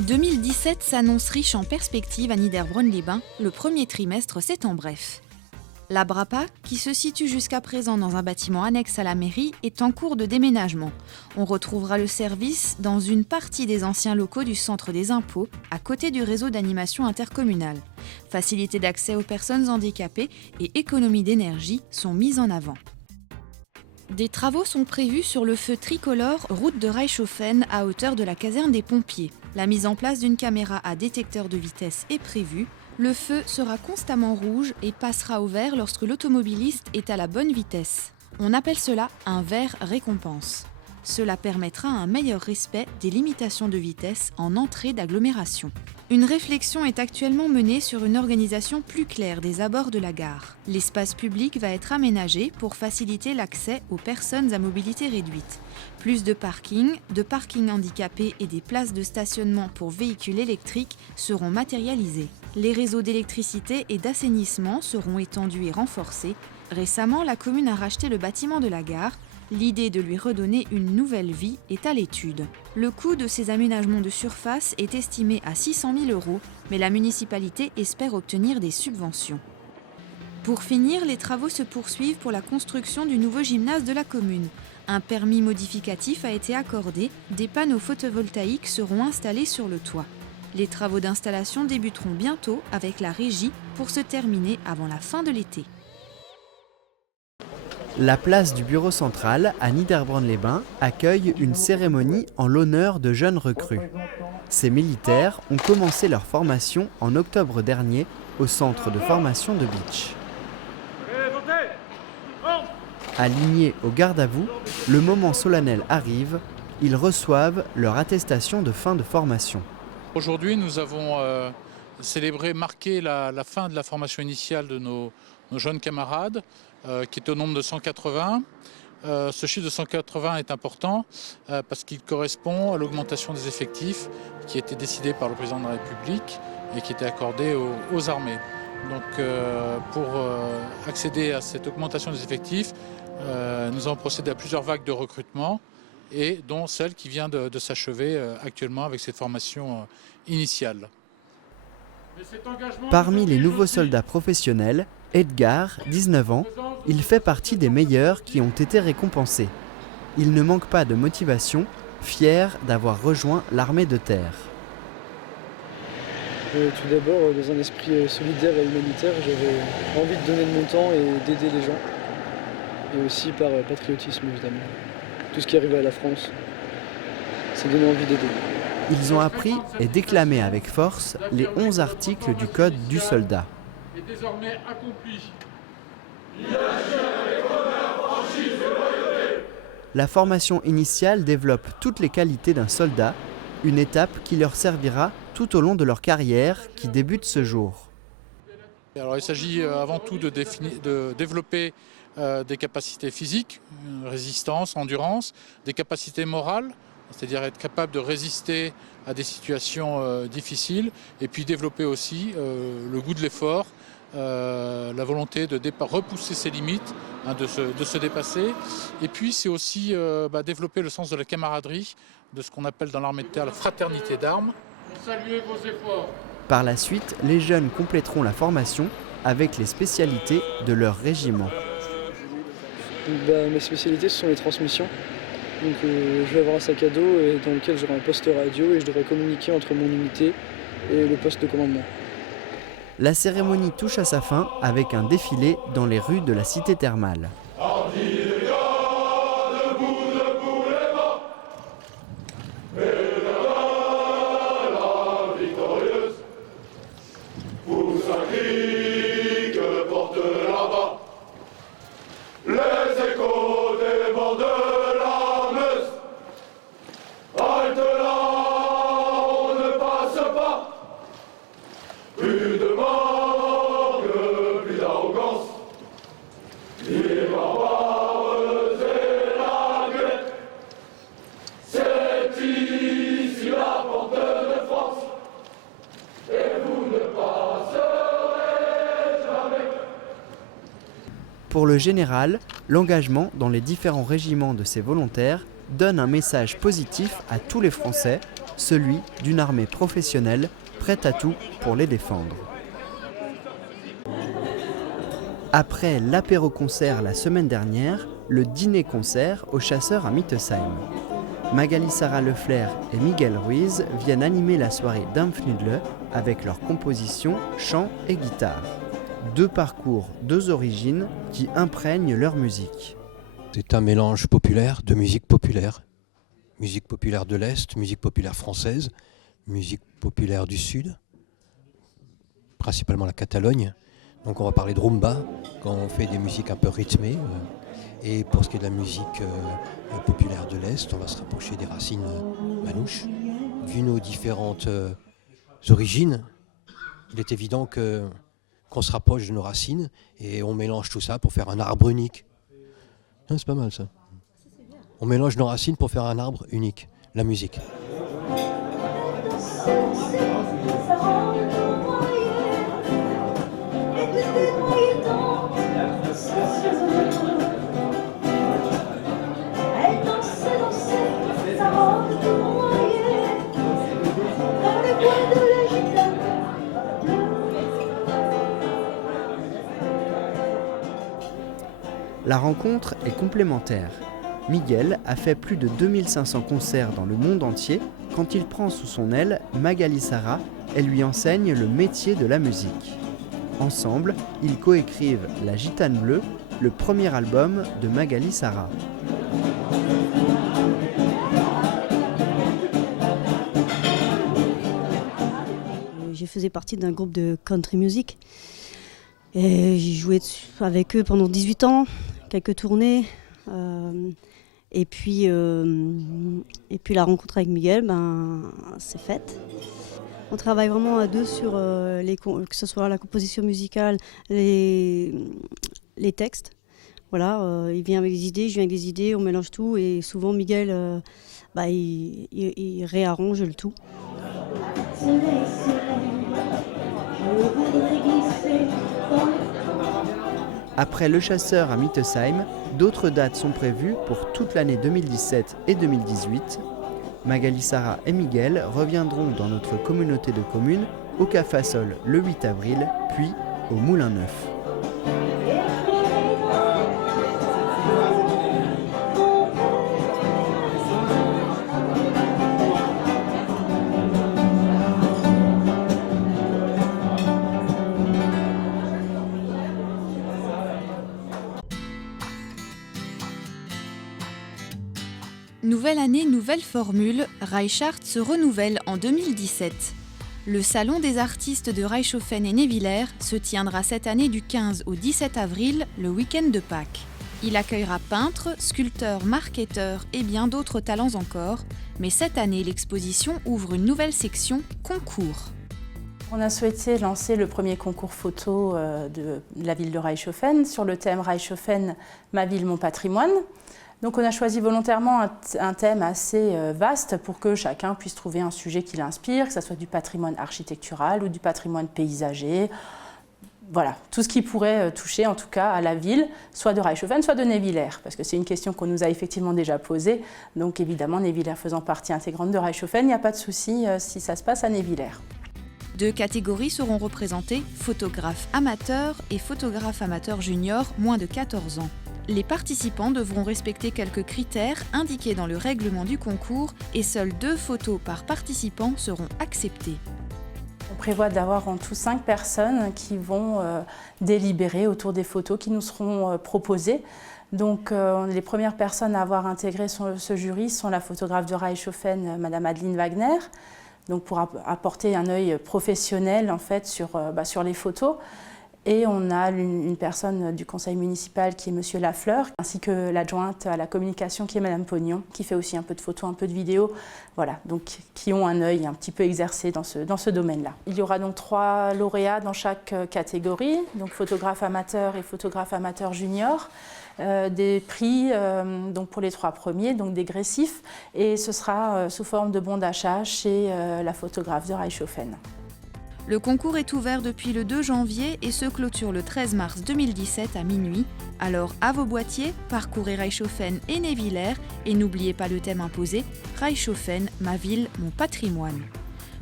2017 s'annonce riche en perspectives à Niederbronn-les-Bains, le premier trimestre c'est en bref. La Brapa, qui se situe jusqu'à présent dans un bâtiment annexe à la mairie, est en cours de déménagement. On retrouvera le service dans une partie des anciens locaux du centre des impôts, à côté du réseau d'animation intercommunale. Facilité d'accès aux personnes handicapées et économie d'énergie sont mises en avant. Des travaux sont prévus sur le feu tricolore route de Reichshofen à hauteur de la caserne des pompiers. La mise en place d'une caméra à détecteur de vitesse est prévue. Le feu sera constamment rouge et passera au vert lorsque l'automobiliste est à la bonne vitesse. On appelle cela un vert récompense. Cela permettra un meilleur respect des limitations de vitesse en entrée d'agglomération. Une réflexion est actuellement menée sur une organisation plus claire des abords de la gare. L'espace public va être aménagé pour faciliter l'accès aux personnes à mobilité réduite. Plus de parkings handicapés et des places de stationnement pour véhicules électriques seront matérialisés. Les réseaux d'électricité et d'assainissement seront étendus et renforcés. Récemment, la commune a racheté le bâtiment de la gare. L'idée de lui redonner une nouvelle vie est à l'étude. Le coût de ces aménagements de surface est estimé à 600 000 €, mais la municipalité espère obtenir des subventions. Pour finir, les travaux se poursuivent pour la construction du nouveau gymnase de la commune. Un permis modificatif a été accordé, des panneaux photovoltaïques seront installés sur le toit. Les travaux d'installation débuteront bientôt avec la régie pour se terminer avant la fin de l'été. La place du bureau central à Niederbronn-les-Bains accueille une cérémonie en l'honneur de jeunes recrues. Ces militaires ont commencé leur formation en octobre dernier au centre de formation de Bitche. Alignés au garde à vous, le moment solennel arrive, ils reçoivent leur attestation de fin de formation. Aujourd'hui, nous avons marqué la fin de la formation initiale de nos jeunes camarades, qui est au nombre de 180. Ce chiffre de 180 est important parce qu'il correspond à l'augmentation des effectifs qui a été décidée par le président de la République et qui était accordée aux armées. Donc pour accéder à cette augmentation des effectifs, nous avons procédé à plusieurs vagues de recrutement et dont celle qui vient de s'achever actuellement avec cette formation initiale. Parmi les nouveaux soldats professionnels, Edgar, 19 ans, il fait partie des meilleurs qui ont été récompensés. Il ne manque pas de motivation, fier d'avoir rejoint l'armée de terre. Tout d'abord, dans un esprit solidaire et humanitaire, j'avais envie de donner de mon temps et d'aider les gens. Et aussi par patriotisme, évidemment. Tout ce qui arrive à la France, c'est donner envie d'aider. Ils ont appris et déclamé avec force les 11 articles du Code du soldat. Est désormais accompli. La formation initiale développe toutes les qualités d'un soldat, une étape qui leur servira tout au long de leur carrière qui débute ce jour. Alors, il s'agit avant tout de développer des capacités physiques, résistance, endurance, des capacités morales, c'est-à-dire être capable de résister à des situations difficiles, et puis développer aussi le goût de l'effort, la volonté de repousser ses limites, de se dépasser. Et puis c'est aussi développer le sens de la camaraderie, de ce qu'on appelle dans l'armée de terre la fraternité d'armes. Saluez vos efforts. Par la suite, les jeunes compléteront la formation avec les spécialités de leur régiment. Mes spécialités, ce sont les transmissions. Donc, je vais avoir un sac à dos dans lequel j'aurai un poste radio et je devrai communiquer entre mon unité et le poste de commandement. La cérémonie touche à sa fin avec un défilé dans les rues de la cité thermale. Pour le général, l'engagement dans les différents régiments de ces volontaires donne un message positif à tous les Français celui d'une armée professionnelle prête à tout pour les défendre. Après l'apéro-concert la semaine dernière, le dîner-concert aux chasseurs à Mittesheim. Magali Sarah Lefler et Miguel Ruiz viennent animer la soirée d'Ampfnudle avec leurs compositions, chants et guitare. Deux parcours, deux origines qui imprègnent leur musique. C'est un mélange populaire de musique populaire. Musique populaire de l'Est, musique populaire française, musique populaire du Sud, principalement la Catalogne. Donc on va parler de rumba quand on fait des musiques un peu rythmées. Et pour ce qui est de la musique populaire de l'Est, on va se rapprocher des racines manouches. Vu nos différentes origines, il est évident qu'on se rapproche de nos racines et on mélange tout ça pour faire un arbre unique. C'est pas mal ça. On mélange nos racines pour faire un arbre unique, la musique. La rencontre est complémentaire. Miguel a fait plus de 2500 concerts dans le monde entier. Quand il prend sous son aile Magali Sarah, elle lui enseigne le métier de la musique. Ensemble, ils coécrivent La Gitane Bleue, le premier album de Magali Sarah. Je faisais partie d'un groupe de country music et j'ai joué avec eux pendant 18 ans, quelques tournées. Et puis la rencontre avec Miguel, c'est faite. On travaille vraiment à deux sur que ce soit la composition musicale, les textes. Voilà, il vient avec des idées, je viens avec des idées, on mélange tout et souvent Miguel il réarrange le tout. Après Le Chasseur à Mittesheim, d'autres dates sont prévues pour toute l'année 2017 et 2018. Magali Sarah et Miguel reviendront dans notre communauté de communes au Cafasol le 8 avril, puis au Moulin Neuf. Nouvelle année, nouvelle formule, Reichhardt se renouvelle en 2017. Le Salon des artistes de Reichshoffen et Névillers se tiendra cette année du 15 au 17 avril, le week-end de Pâques. Il accueillera peintres, sculpteurs, marketeurs et bien d'autres talents encore, mais cette année l'exposition ouvre une nouvelle section concours. On a souhaité lancer le premier concours photo de la ville de Reichshoffen sur le thème Reichshoffen, ma ville, mon patrimoine. Donc on a choisi volontairement un thème assez vaste pour que chacun puisse trouver un sujet qui l'inspire, que ce soit du patrimoine architectural ou du patrimoine paysager. Voilà, tout ce qui pourrait toucher en tout cas à la ville, soit de Reichshoffen, soit de Névillers, parce que c'est une question qu'on nous a effectivement déjà posée. Donc évidemment, Névillers faisant partie intégrante de Reichshoffen, il n'y a pas de souci si ça se passe à Névillers. Deux catégories seront représentées, photographes amateurs et photographes amateurs juniors moins de 14 ans. Les participants devront respecter quelques critères indiqués dans le règlement du concours et seules 2 photos par participant seront acceptées. On prévoit d'avoir en tout 5 personnes qui vont délibérer autour des photos qui nous seront proposées. Donc les premières personnes à avoir intégré ce jury sont la photographe de Reichshoffen, Madame Adeline Wagner, donc pour apporter un œil professionnel en fait sur les photos. Et on a une personne du conseil municipal qui est Monsieur Lafleur, ainsi que l'adjointe à la communication qui est Madame Pognon, qui fait aussi un peu de photos, un peu de vidéos, voilà, donc qui ont un œil un petit peu exercé dans ce domaine-là. Il y aura donc 3 lauréats dans chaque catégorie, donc photographe amateur et photographe amateur junior, des prix donc pour les 3 premiers, donc dégressifs, et ce sera sous forme de bon d'achat chez la photographe de Reichshoffen. Le concours est ouvert depuis le 2 janvier et se clôture le 13 mars 2017 à minuit. Alors à vos boîtiers, parcourez Reichshofen et Névillers et n'oubliez pas le thème imposé, Reichshofen, ma ville, mon patrimoine.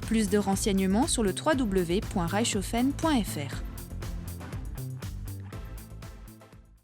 Plus de renseignements sur le www.reichshofen.fr.